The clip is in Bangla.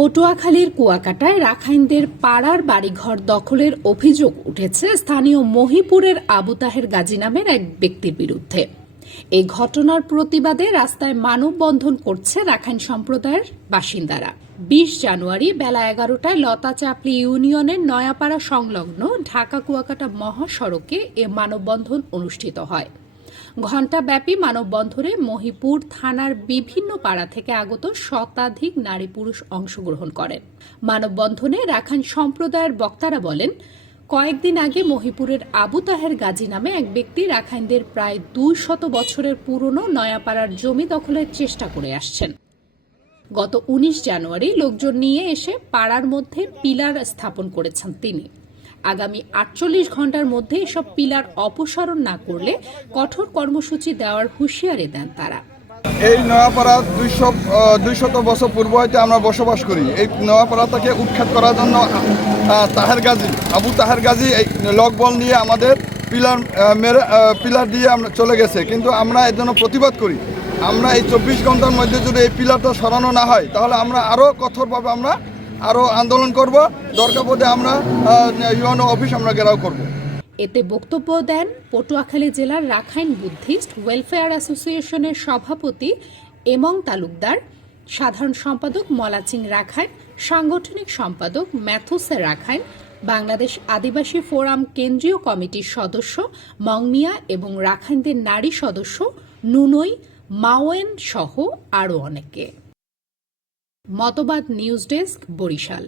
পটুয়াখালীর কুয়াকাটায় রাখাইনদের পাড়ার বাড়িঘর দখলের অভিযোগ উঠেছে স্থানীয় মহিপুরের আবু তাহের গাজী নামের এক ব্যক্তির বিরুদ্ধে। এই ঘটনার প্রতিবাদে রাস্তায় মানববন্ধন করছে রাখাইন সম্প্রদায়ের বাসিন্দারা। বিশ জানুয়ারি বেলা এগারোটায় লতা চাপলি ইউনিয়নের নয়াপাড়া সংলগ্ন ঢাকা কুয়াকাটা মহাসড়কে এ মানববন্ধন অনুষ্ঠিত হয়। ঘণ্টাব্যাপী মানববন্ধনে মহিপুর থানার বিভিন্ন পাড়া থেকে আগত শতাধিক নারী পুরুষ অংশগ্রহণ করেন। মানববন্ধনে রাখাইন সম্প্রদায়ের বক্তারা বলেন, কয়েকদিন আগে মহিপুরের আবু তাহের গাজী নামে এক ব্যক্তি রাখাইনদের প্রায় দুই শত বছরের পুরনো নয়াপাড়ার জমি দখলের চেষ্টা করে আসছেন। গত উনিশ জানুয়ারি লোকজন নিয়ে এসে পাড়ার মধ্যে পিলার স্থাপন করেছেন তিনি। আগামী আটচল্লিশ ঘণ্টার মধ্যে এসব পিলার অপসারণ না করলে কঠোর কর্মসূচি দেওয়ার হুঁশিয়ারি দেন তারা। এই নয়াপাড়া দুইশো দুইশত বছর পূর্ব হইতে আমরা বসবাস করি। এই নয়াপাড়াটাকে উৎখাত করার জন্য তাহের গাজী, আবু তাহের গাজী এই লক বল নিয়ে আমাদের পিলার মেরে পিলার দিয়ে আমরা চলে গেছে। কিন্তু আমরা এর জন্য প্রতিবাদ করি। আমরা এই চব্বিশ ঘণ্টার মধ্যে যদি এই পিলারটা সরানো না হয়, তাহলে আমরা আরও কঠোরভাবে আমরা আরও আন্দোলন করব। দরকার পড়ে আমরা ইউএনও অফিস আমরা ঘেরাও করব। এতে বক্তব্য দেন পটুয়াখালী জেলার রাখাইন বুদ্ধিস্ট ওয়েলফেয়ার অ্যাসোসিয়েশনের সভাপতি এমং তালুকদার, সাধারণ সম্পাদক মলাচিং রাখাইন, সাংগঠনিক সম্পাদক ম্যাথুসে রাখাইন, বাংলাদেশ আদিবাসী ফোরাম কেন্দ্রীয় কমিটির সদস্য মংমিয়া এবং রাখাইনদের নারী সদস্য নুনই মাওয়েন সহ আরও অনেকে। মতবাদ নিউজ ডেস্ক বরিশাল।